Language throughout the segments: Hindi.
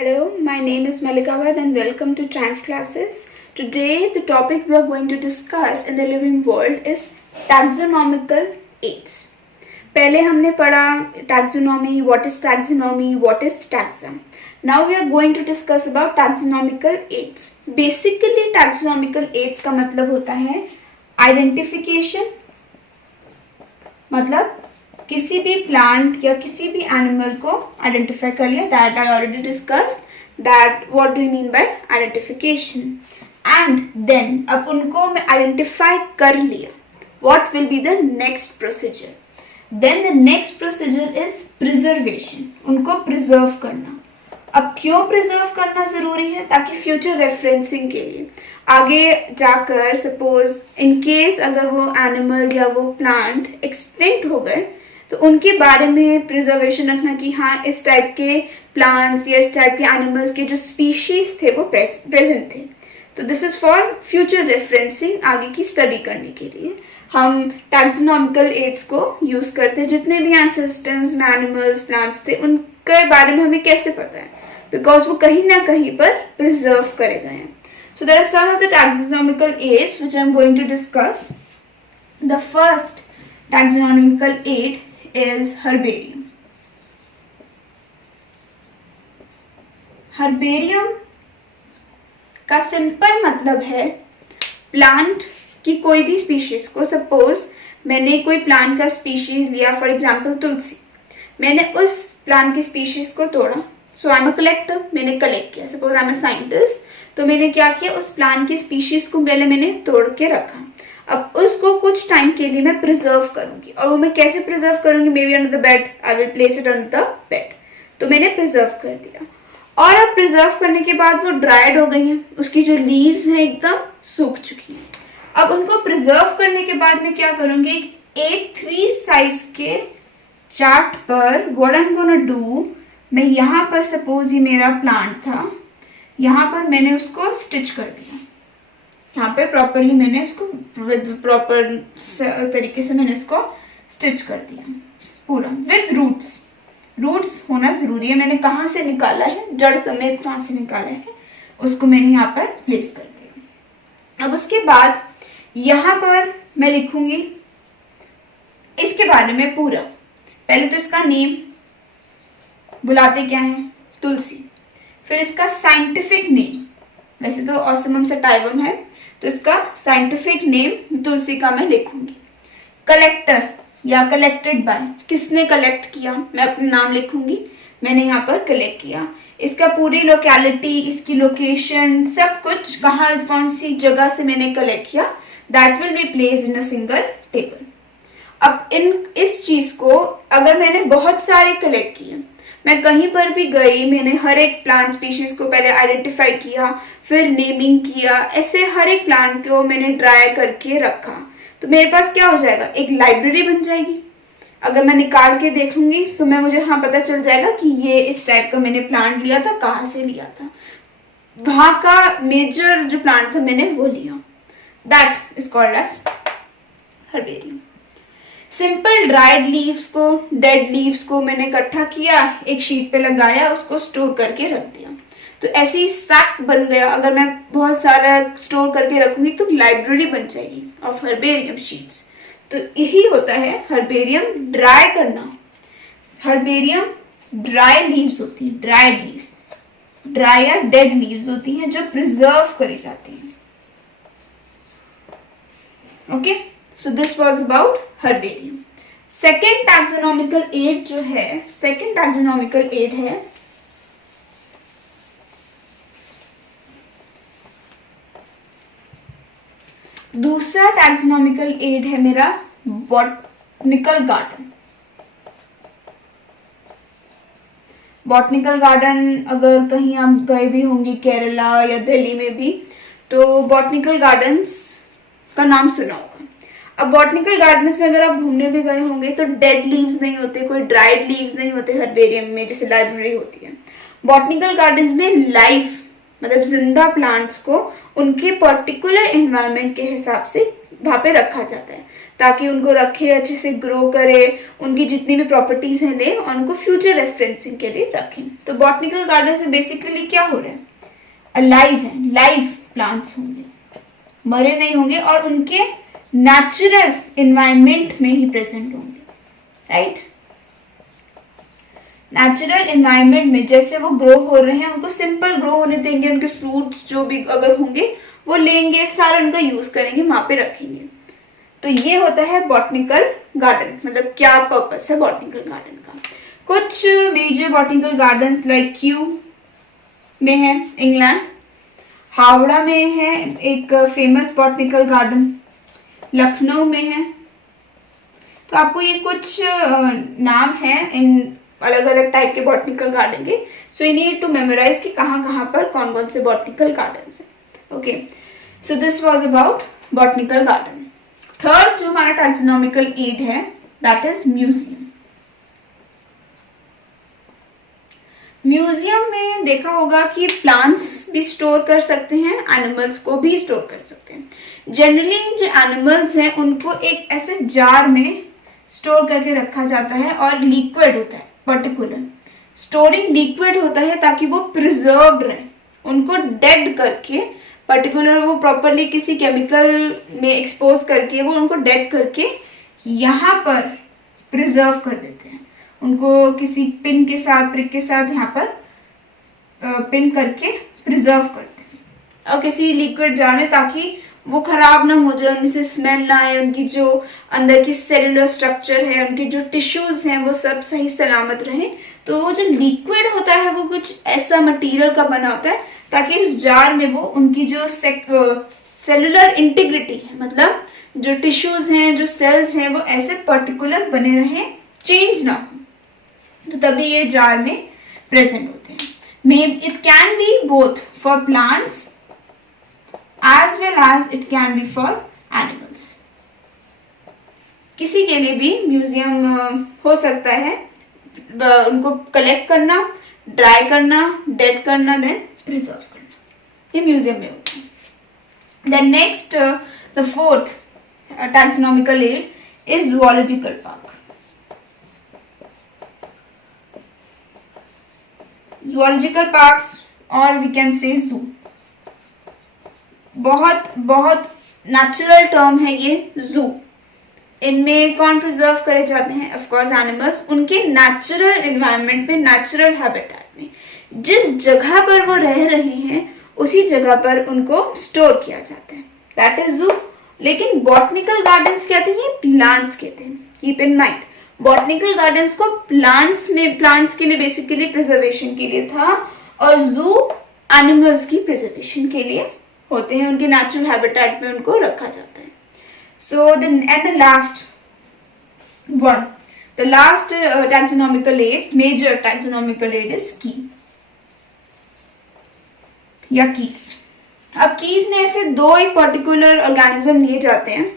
Hello, my name is Malikawad and welcome to Trans Classes. Today, the topic we are going to discuss in the living world is taxonomical aids. पहले हमने पढ़ा taxonomy, what is taxa. Now we are going to discuss about taxonomical aids. Basically, taxonomical aids का मतलब होता है identification, मतलब किसी भी प्लांट या किसी भी एनिमल को आइडेंटिफाई कर लिया. That I already discussed that what do you mean by identification. And then अब उनको मैं आइडेंटिफाई कर लिया, what will be the next procedure. Then the next procedure is preservation, उनको प्रिजर्व करना. अब क्यों प्रिजर्व करना जरूरी है? ताकि फ्यूचर रेफरेंसिंग के लिए आगे जाकर सपोज इन केस अगर वो एनिमल या वो प्लांट एक्सटिंक्ट हो गए तो उनके बारे में प्रिजर्वेशन रखना कि हाँ इस टाइप के प्लांट्स या इस टाइप के एनिमल्स के जो स्पीशीज थे वो प्रेजेंट थे. तो this is for future referencing, आगे की स्टडी करने के लिए हम टैक्सोनॉमिकल एड्स को यूज करते हैं. जितने भी एंसेस्टर्स में एनिमल्स प्लांट्स थे उनके बारे में हमें कैसे पता है? बिकॉज वो कहीं ना कहीं पर प्रिजर्व करे गए हैं. So there are some of the taxonomical aids which I am going to discuss. The first taxonomical aid is herbarium. Herbarium का सिंपल मतलब है प्लांट की कोई भी स्पीशीज को. सपोज मैंने कोई प्लांट का स्पीशीज लिया, फॉर एग्जांपल तुलसी. मैंने उस प्लांट की स्पीशीज को तोड़ा. सो आई एम अ कलेक्टर, मैंने कलेक्ट किया. Suppose I am a scientist, तो मैंने क्या किया, उस प्लांट की स्पीशीज को पहले मैंने तोड़ के रखा. अब उसको कुछ टाइम के लिए मैं प्रिजर्व करूंगी. और वो मैं कैसे प्रिजर्व करूंगी? May be under the bed, I will place it under the bed. तो मैंने प्रिजर्व कर दिया. और अब प्रिजर्व करने के बाद वो ड्राइड हो गई हैं, उसकी जो लीव्स हैं एकदम सूख चुकी हैं. अब उनको प्रिजर्व करने के बाद मैं क्या करूंगी, A3 साइज के चार्ट पर what I am gonna do, मैं यहाँ पर सपोज ये मेरा प्लांट था, यहाँ पर मैंने उसको स्टिच कर दिया. यहाँ पे प्रॉपरली मैंने इसको प्रॉपर तरीके से मैंने इसको स्टिच कर दिया पूरा विथ रूट्स. रूट्स होना जरूरी है. मैंने कहाँ से निकाला है, जड़ समेत कहाँ से निकाला है, उसको मैंने यहाँ पर प्लेस कर दिया. अब उसके बाद यहाँ पर मैं लिखूंगी इसके बारे में पूरा. पहले तो इसका नेम, बुलाते क्या है, तुलसी. फिर इसका साइंटिफिक नेम, वैसे तो ऑसमम सटाइवम है, तो इसका साइंटिफिक नेम तुलसी का मैं लिखूंगी. कलेक्टर या कलेक्टेड बाय, किसने कलेक्ट किया, मैं अपना नाम लिखूंगी, मैंने यहाँ पर कलेक्ट किया. इसका पूरी लोकेलिटी, इसकी लोकेशन, सब कुछ कहाँ कौन सी जगह से मैंने कलेक्ट किया, that will be placed in a single table. अब इस चीज को अगर मैंने बहुत सारे कलेक्ट किए, मैं कहीं पर भी गई, मैंने हर एक प्लांट स्पीशीज को पहले आइडेंटिफाई किया, फिर नेमिंग किया, ऐसे हर एक प्लांट को मैंने ड्राई करके रखा, तो मेरे पास क्या हो जाएगा, एक लाइब्रेरी बन जाएगी. अगर मैं निकाल के देखूंगी तो मुझे हाँ पता चल जाएगा कि ये इस टाइप का मैंने प्लांट लिया था, कहाँ से लिया था, वहां का मेजर जो प्लांट था मैंने वो लिया. That is called as herbarium. Simple dried leaves को, डेड लीव्स को मैंने इकट्ठा किया, एक शीट पे लगाया, उसको स्टोर करके रख दिया. तो ऐसे ही सैक बन गया. अगर मैं बहुत सारा स्टोर करके रखूंगी तो लाइब्रेरी बन जाएगी ऑफ हर्बेरियम शीट्स. तो यही होता है हर्बेरियम ड्राई करना. हर्बेरियम ड्राई लीव्स होती है, ड्राइड लीव्स, ड्राई या डेड लीव्स होती हैं जो प्रिजर्व करी जाती हैं. Okay, so this was about herbarium. Second taxonomical aid जो है, सेकेंड टैक्सोनॉमिकल एड है दूसरा टैक्सोनॉमिकल एड है मेरा बॉटनिकल गार्डन. बॉटनिकल गार्डन अगर कहीं आप गए भी होंगे केरला या दिल्ली में भी, तो बॉटनिकल गार्डन्स का नाम सुना होगा. अब बॉटनिकल गार्डन्स में अगर आप घूमने भी गए होंगे तो डेड लीव्स नहीं होते, कोई ड्राइड लीव्स नहीं होते हर्बेरियम में जैसे लाइब्रेरी होती है. बॉटनिकल गार्डन्स में लाइफ मतलब जिंदा प्लांट्स को उनके पर्टिकुलर एनवायरनमेंट के हिसाब से वहां पे रखा जाता है ताकि उनको रखे, अच्छे से ग्रो करे, उनकी जितनी भी प्रॉपर्टीज हैं ले और उनको फ्यूचर रेफरेंसिंग के लिए रखें। तो बॉटनिकल गार्डन में बेसिकली क्या हो रहा है, अलाइव है, लाइव प्लांट्स होंगे, मरे नहीं होंगे और उनके नेचुरल एनवायरनमेंट में ही प्रेजेंट होंगे, राइट। नेचुरल एनवायरनमेंट में जैसे वो ग्रो हो रहे हैं उनको सिंपल ग्रो होने देंगे, उनके फ्रूट्स जो भी अगर होंगे वो लेंगे, सारा उनका यूज करेंगे, वहां पे रखेंगे। तो ये होता है बॉटनिकल गार्डन, मतलब क्या पर्पस है बॉटनिकल गार्डन का। कुछ major botanical gardens like Kew में है इंग्लैंड, हावड़ा में है एक फेमस बॉटनिकल गार्डन, लखनऊ में है। तो आपको ये कुछ नाम है इन अलग अलग टाइप के बॉटनिकल गार्डन के, so you need to memorise कि कहाँ कहाँ पर कौन कौन से बॉटनिकल गार्डन है। Okay, so this was about botanical garden. Third जो हमारा टैक्सोनॉमिकल एड है दैट इज म्यूजियम। म्यूजियम में देखा होगा कि प्लांट्स भी स्टोर कर सकते हैं, एनिमल्स को भी स्टोर कर सकते हैं। जनरली जो एनिमल्स हैं उनको एक ऐसे जार में स्टोर करके रखा जाता है और लिक्विड होता है, पर्टिकुलर स्टोरिंग लिक्विड होता है ताकि वो प्रिजर्व्ड रहे। उनको डेड करके पर्टिकुलर वो प्रॉपरली किसी केमिकल में एक्सपोज करके वो उनको डेड करके यहाँ पर प्रिजर्व कर देते हैं, उनको किसी पिन के साथ, प्रिक के साथ यहाँ पर पिन करके प्रिजर्व करते हैं और किसी लिक्विड जार में, ताकि वो खराब ना हो जाए, उनमें से स्मेल ना आए, उनकी जो अंदर की सेलुलर स्ट्रक्चर है, उनकी जो टिश्यूज हैं वो सब सही सलामत रहे। तो वो जो लिक्विड होता है वो कुछ ऐसा मटेरियल का बना होता है ताकि इस जार में वो उनकी जो सेलुलर इंटीग्रिटी है, मतलब जो टिश्यूज हैं, जो सेल्स हैं, वो ऐसे पर्टिकुलर बने रहे, चेंज ना हो। तो तभी ये जार में प्रेजेंट होते हैं। May it can be both for plants as well as it can be for animals। किसी के लिए भी म्यूजियम हो सकता है, उनको कलेक्ट करना, ड्राई करना, डेड करना, देन प्रिजर्व करना, ये म्यूजियम में होता है। Then next the fourth taxonomical aid is zoological park. Zoological parks और वी कैन से जू, बहुत बहुत नेचुरल टर्म है ये जू। इनमें कौन प्रिजर्व करे जाते हैं, ऑफ कोर्स एनिमल्स, उनके नेचुरल एनवायरनमेंट में, नेचुरल हैबिटेट में, जिस जगह पर वो रह रहे हैं उसी जगह पर उनको स्टोर किया जाता है, दैट इज जू। लेकिन बॉटनिकल गार्डन्स कहते हैं, प्लांट्स कहते हैं, keep in mind. Botanical gardens को प्लांट्स के लिए बेसिकली प्रिजर्वेशन के लिए था और जू एनिमल्स की प्रिजर्वेशन के लिए होते हैं, उनके नेचुरल हैबिटेट में उनको रखा जाता है। So the last one, the last taxonomical aid, major taxonomical aid is key या कीज। अब कीज में ऐसे दो ही पर्टिकुलर ऑर्गेनिज्म लिए जाते हैं,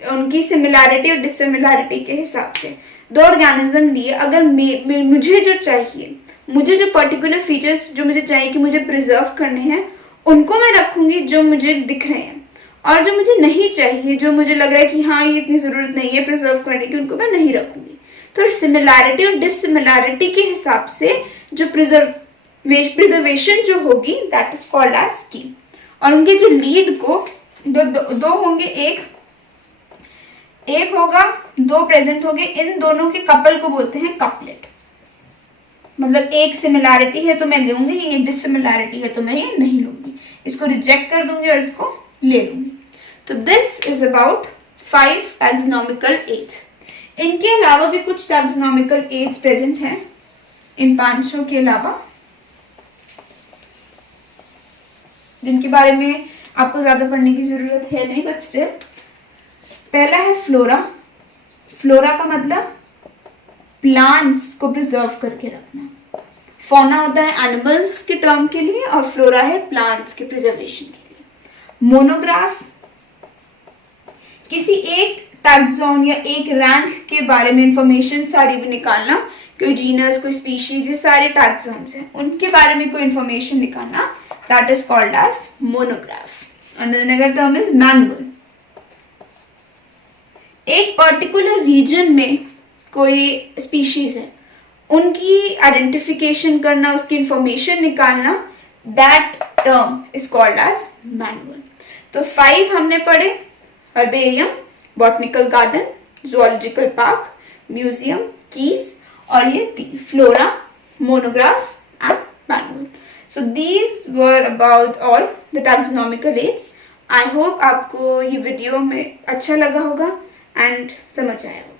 उनकी सिमिलैरिटी और डिससिमिलैरिटी के हिसाब से दो ऑर्गेनिज्म लिए। अगर मुझे जो चाहिए, मुझे जो पर्टिकुलर फीचर्स जो मुझे चाहिए कि मुझे प्रिजर्व करने हैं उनको मैं रखूंगी जो मुझे दिख रहे हैं, और जो मुझे नहीं चाहिए, जो मुझे लग रहा है कि हाँ ये इतनी जरूरत नहीं है प्रिजर्व करने की, उनको मैं नहीं रखूंगी। तो सिमिलैरिटी और डिससिमिलैरिटी के हिसाब से जो प्रिजर्वेशन जो होगी दैट इज कॉल्ड एज की। और उनके जो लीड को दो होंगे, एक होगा, दो प्रेजेंट होंगे, इन दोनों के कपल को बोलते हैं कपलेट। मतलब एक सिमिलैरिटी है तो मैं लूंगी, एक डिससिमिलैरिटी है तो मैं ये नहीं लूंगी, इसको रिजेक्ट कर दूंगी और इसको ले लूंगी। तो this is about 5 taxonomical aids. इनके अलावा भी कुछ टैक्सोनॉमिकल एड्स प्रेजेंट हैं इन 500 के अलावा, जिनके बारे में आपको ज्यादा पढ़ने की जरूरत है नहीं, बट स्टिल। पहला है फ्लोरा। फ्लोरा का मतलब प्लांट्स को प्रिजर्व करके रखना। फौना होता है एनिमल्स के टर्म के लिए और फ्लोरा है प्लांट्स के प्रिजर्वेशन के लिए। मोनोग्राफ, किसी एक टैक्सोन या एक रैंक के बारे में इंफॉर्मेशन सारी भी निकालना, कोई जीनस, कोई स्पीशीज, ये सारे टैक्सोन्स हैं, उनके बारे में कोई इंफॉर्मेशन निकालना, that is called as monograph. Another term is manual. एक पर्टिकुलर रीजन में कोई स्पीशीज है, उनकी आइडेंटिफिकेशन करना, उसकी इंफॉर्मेशन निकालना, that term is called as manual. तो 5 हमने पढ़े, herbarium, botanical garden, zoological park, museum, keys, और ये 3 flora, monograph and manual. So these were about all the taxonomical aids. I hope आपको ये वीडियो में अच्छा लगा होगा एंड समझ आया होगा।